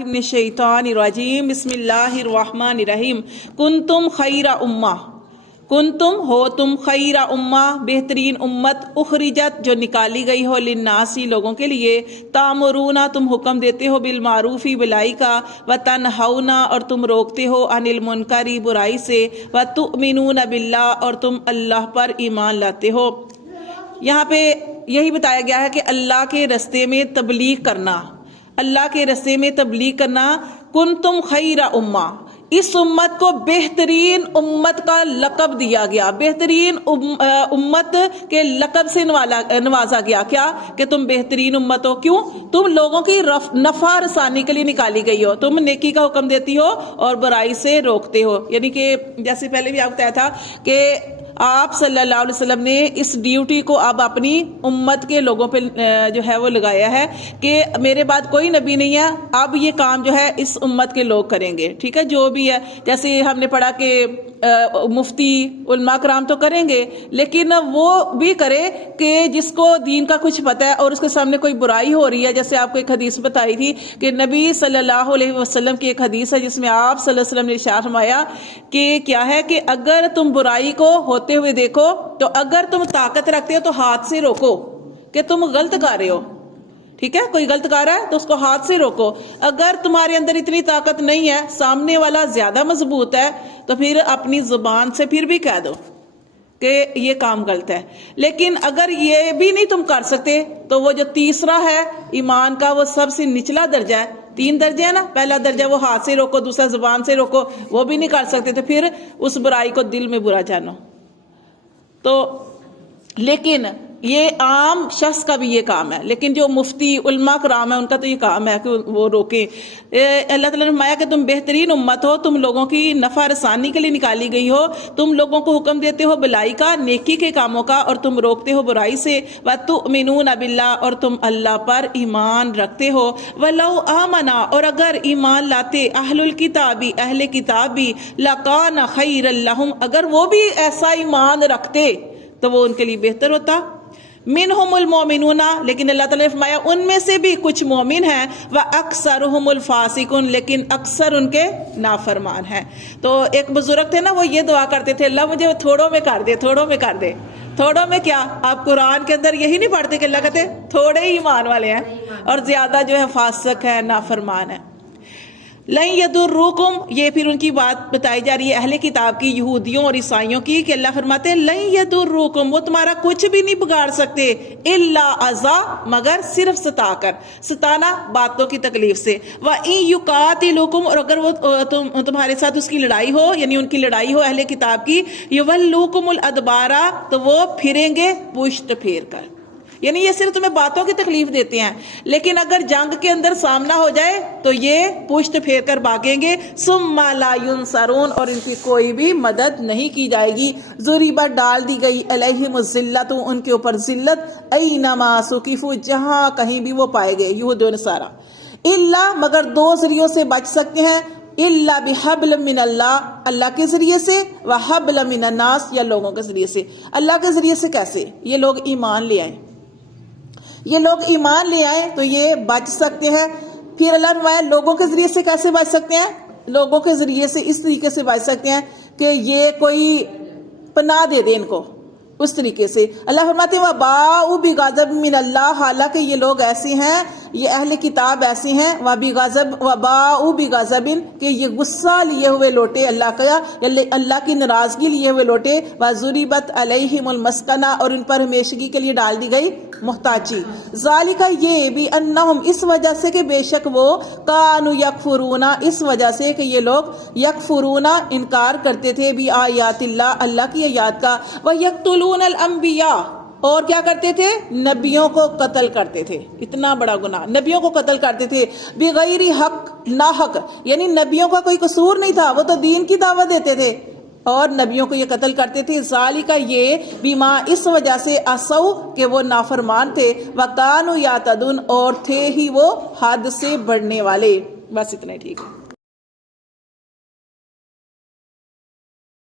बिल्लाहि मिनश्शैतानिर्रजीम बिस्मिल्लाहिर्रहमानिर्रहीम कुंतुम खैरा उम्मा, कुंतुम हो तुम खैरा उम्मा, बेहतरीन उम्मत, उखरिजत जो निकाली गई हो, लिन्नासी लोगों के लिए, तामुरूना तुम हुक्म देते हो, बिल मारूफी भलाई का, व तनहाउना और तुम रोकते हो, अनिल मुनकरी बुराई से, व तुमिनूना बिल्लाह और तुम अल्लाह पर ईमान लाते हो। यहाँ पे यही बताया गया है कि अल्लाह के रस्ते में तबलीग करना, अल्लाह के रस्ते में तबलीग करना। कुंतुम खैरा उम्मा, इस उम्मत को बेहतरीन उम्मत का लक़ब दिया गया, बेहतरीन उम्मत के लक़ब से नवाजा गया। क्या कि तुम बेहतरीन उम्मत हो। क्यों? तुम लोगों की नफ़ा रसानी के लिए निकाली गई हो, तुम नेकी का हुक्म देती हो और बुराई से रोकते हो। यानी कि जैसे पहले भी आपको बताया था कि आप सल्लल्लाहु अलैहि वसल्लम ने इस ड्यूटी को अब अपनी उम्मत के लोगों पे जो है वो लगाया है कि मेरे बाद कोई नबी नहीं है, अब ये काम जो है इस उम्मत के लोग करेंगे। ठीक है, जो भी है, जैसे हमने पढ़ा कि मुफ्ती उलमा कराम तो करेंगे, लेकिन वो भी करे कि जिसको दीन का कुछ पता है और उसके सामने कोई बुराई हो रही है। जैसे आपको एक हदीस बताई थी कि नबी सल्लल्लाहु अलैहि वसल्लम की एक हदीस है जिसमें आप सल्लल्लाहु अलैहि वसल्लम ने इरशाद फरमाया कि क्या है कि अगर तुम बुराई को होते हुए देखो तो अगर तुम ताकत रखते हो तो हाथ से रोको कि तुम गलत कर रहे हो। ठीक है, कोई गलत कर रहा है तो उसको हाथ से रोको। अगर तुम्हारे अंदर इतनी ताकत नहीं है, सामने वाला ज्यादा मजबूत है, तो फिर अपनी जुबान से फिर भी कह दो कि ये काम गलत है। लेकिन अगर ये भी नहीं तुम कर सकते तो वो जो तीसरा है ईमान का, वो सबसे निचला दर्जा है। 3 दर्जे है ना, पहला दर्जा वो हाथ से रोको, दूसरा जुबान से रोको, वो भी नहीं कर सकते तो फिर उस बुराई को दिल में बुरा जानो। तो लेकिन ये आम शख्स का भी ये काम है, लेकिन जो मुफ्ती उलमा कराम है उनका तो ये काम है कि वो रोके। अल्लाह ताला ने फरमाया कि तुम बेहतरीन उम्मत हो, तुम लोगों की नफ़ा रसानी के लिए निकाली गई हो, तुम लोगों को हुक्म देते हो भलाई का, नेकी के कामों का, और तुम रोकते हो बुराई से। व तुमिनूना बिल्लाह और तुम अल्लाह पर ईमान रखते हो। वलौ आमना और अगर ईमान लाते अहलुल किताबी अहले किताब भी, लकान खैरल लहुम अगर वो भी ऐसा ईमान रखते तो वो उनके लिए बेहतर होता। मिनहुमुल मोमिनूना लेकिन अल्लाह ताला ने फरमाया उनमें से भी कुछ मोमिन हैं, व अक्सरुहुमुल फासिकुन लेकिन अक्सर उनके नाफरमान हैं। तो एक बुजुर्ग थे ना, वो ये दुआ करते थे, अल्लाह मुझे थोड़ों में कर दे, थोड़ों में कर दे। थोड़ों में क्या, आप कुरान के अंदर यही नहीं पढ़ते कि अल्लाह कहते थोड़े ही ईमान वाले हैं और ज्यादा जो है फासिक है, नाफरमान है। लन यदुर्रुकुम, ये फिर उनकी बात बताई जा रही है अहले किताब की, यहूदियों और ईसाइयों की, कि अल्लाह फरमाते हैं लन यदुर्रुकुम वो तुम्हारा कुछ भी नहीं बिगाड़ सकते, इल्ला अज़ा मगर सिर्फ सताकर, सताना बातों की तकलीफ से। व इन युकातिलुकुम और अगर वो तुम्हारे साथ उसकी लड़ाई हो, यानी उनकी लड़ाई हो अहले किताब की, युवल्लुकुमुल अदबारा तो वो फिरेंगे पुश्त फेर कर। यानी ये सिर्फ तुम्हें बातों की तकलीफ देते हैं, लेकिन अगर जंग के अंदर सामना हो जाए तो ये पुश्त फेर कर भागेंगे। सुम्मा ला युनसरून और इनकी कोई भी मदद नहीं की जाएगी। ज़ुरिबत डाल दी गई अलैहिमुज़ ज़िल्लतु उनके ऊपर जिल्लत, ऐनमा सुकिफु जहां कहीं भी वो पाए गए, यहूद व नसारा, इल्ला मगर 2 जरियों से बच सकते हैं, इल्ला बिहब्ल मिनल्लाह अल्लाह के जरिए से, व हब्ल मिनन्नास या लोगों के जरिए से। अल्लाह के जरिए से कैसे? ये लोग ईमान ले आए, ये लोग ईमान ले आए तो ये बच सकते हैं। फिर अल्लाह ने लोगों के जरिए से कैसे बच सकते हैं? लोगों के जरिए से इस तरीके से बच सकते हैं कि ये कोई पनाह दे दे इनको, उस तरीके से। अल्लाह फरमाते हैं वबाउ बिगज़ब मिनल्लाह, हालांकि ये लोग ऐसे हैं, ये अहले किताब ऐसे हैं, वबाउ बिगज़बिन कि ये गुस्सा लिए हुए लौटे अल्लाह का, अल्लाह की नाराजगी लिए हुए लौटे। वज़ुरिबत अलैहिमुल मस्कना और उन पर हमेशगी के लिए डाल दी गई मुहताजी। ज़ालिका ये भी अन्नहुम इस वजह से कि बेशक वो, कानु यकफुरूना इस वजह से कि ये लोग, यकफुरूना इनकार करते थे, भी आयातिल्लाह अल्लाह की आयात का, व यक़्तुलूनल अंबिया और क्या करते थे? नबियों को कत्ल करते थे। इतना बड़ा गुनाह, नबियों को कत्ल करते थे, बिगैरी हक ना हक, यानी नबियों का कोई कसूर नहीं था, वो तो दीन की दावत देते थे और नबियों को ये कत्ल करते थे। ज़ालिका ये बीमा इस वजह से, असौ के वो नाफरमान थे, वकानु यातदुन और थे ही वो हद से बढ़ने वाले। बस इतना ठीक है।